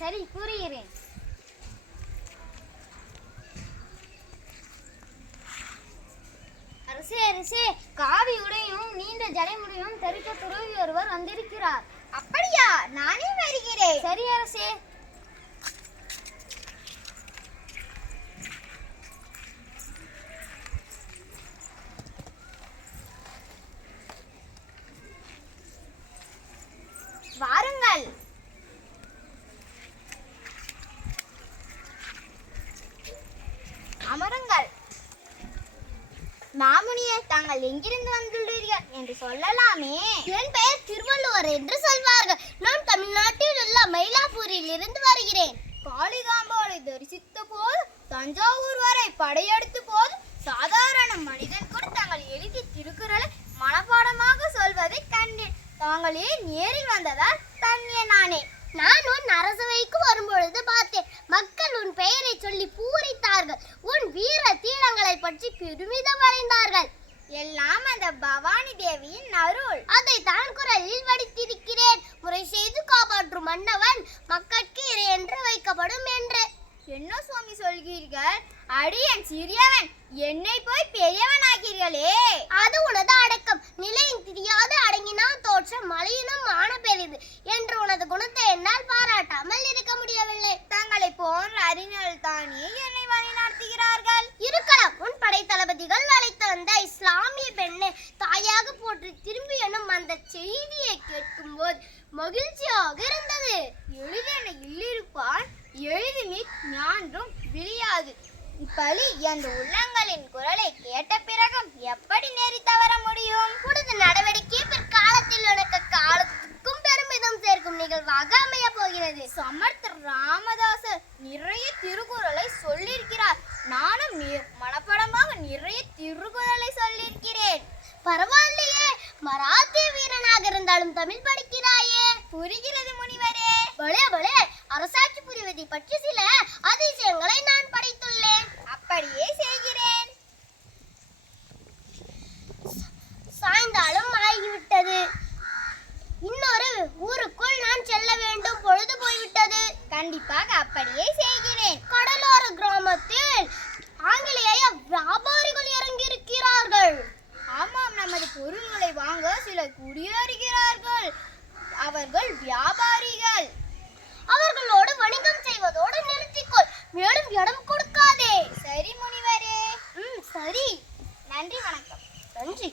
சரி, கூறுகிறேன். அரசே, அரசே, காவி உடையும் நீண்ட ஜடைமுடியும் தரித்த துறவி ஒருவர் வந்திருக்கிறார். அப்படியா? நானே வருகிறேன். சரி அரசே. வாருங்கள். அமருங்கள். மாமுனியே, தாங்கள் எங்கிருந்து வந்துள்ளீர்கள் என்று சொல்லலாமே. என் பெயர் திருவள்ளுவர் என்று சொல்வார்கள். நான் தமிழ்நாட்டில் உள்ள மயிலாப்பூரில் இருந்து வருகிறேன். காளிகாம்பாளை தரிசித்த போது தஞ்சாவூர் வரை படையெடுத்த போது சாதாரண மனிதன் கூட தாங்கள் எழுதிய திருக்குறளை மனப்பாடமாக சொல்வதை கண்டேன். தாங்கள் ஏன் நேரில் வந்ததால் தன்னிய நானே. நான் உன் அரசவைக்கு வரும்பொழுது பார்த்தேன். மக்கள் உன் பெயரை சொல்லி பூரித்தார்கள். உன் வீர தீரங்களை பற்றி பெருமிதம் அடைந்தார்கள். எல்லாம் அந்த பவானி தேவியின் அருள். அதை தான் குரலில் வடித்திருக்கிறேன். முறை செய்து காப்பாற்றும் மன்னவன் மக்களுக்கு இறை என்று வைக்கப்படும் என்று. என்ன சுவாமி சொல்கிறீர்கள்? அடியன் சிறியவன், என்னை போய் பெரியவன் ஆகிறீர்களே. அது உனது அடக்கம். நிலையும் தெரியாது அடங்கினால் தோற்றம் மலையினும் ஆன பெரிது என்று உனது குணத்தை என்னால் பாராட்டாமல் இருக்க முடியவில்லை. தங்களை போன்ற அறிஞர்கள் தானே என்னை வழிநடத்துகிறார்கள். இருக்கலாம். உன் படை தளபதிகள் அழைத்து வந்த இஸ்லாமிய பெண்ணை தாயாக போற்றி திரும்பி எனும் அந்த செய்தியை கேட்கும் போது மகிழ்ச்சியாக இருந்தது. எழுதென இல்லிருப்பான், எழுதுமி ஞான்றும் விழியாது. இப்பலி என்ற உள்ளங்களின் குரலை கேட்ட பிறகும் எப்படி நெறி தவற முடியும்? உனது நடவடிக்கை பிற்காலத்தில் உனக்கு காலத்துக்கும் பெருமிதம் சேர்க்கும் நிகழ்வாக அமைய போகிறது. சமர்த்த ராமதாசர் நிறைய திருக்குறளை சொல்லியிருக்கிறார். நானும் மனப்படமாக நிறைய திருக்குறளை சொல்லியிருக்கிறேன். பரவாயில்லையே, மராத்திய வீரனாக இருந்தாலும் தமிழ் படிக்கிறாயே. புரிகிறது முனிவரே. பலே பலே, அரசாட்சி புரிவதை பற்றி சில அதிசயங்களை நான் படித்துள்ளேன். அப்படியே செய்கிறேன். சாய்ந்தாலும் ஆகிவிட்டது. இன்னொரு ஊருக்குள் நான் செல்ல வேண்டும். பொழுது போய்விட்டது. கண்டிப்பாக அப்படியே செய்கிறேன். கடலோர கிராமத்தில் ஆங்கிலேய வியாபாரிகள் இறங்கியிருக்கிறார்கள். ஆமாம், நமது பொருள்களை வாங்க சிலர் குடியேறுகிறார்கள். அவர்கள் வியாபாரிகள். அவர்களோடு வணிகம் செய்வதோடு நிறுத்திக்கொள். மேலும் இடம் கொடுக்காதே. சரி முனிவரே. சரி. நன்றி, வணக்கம். நன்றி.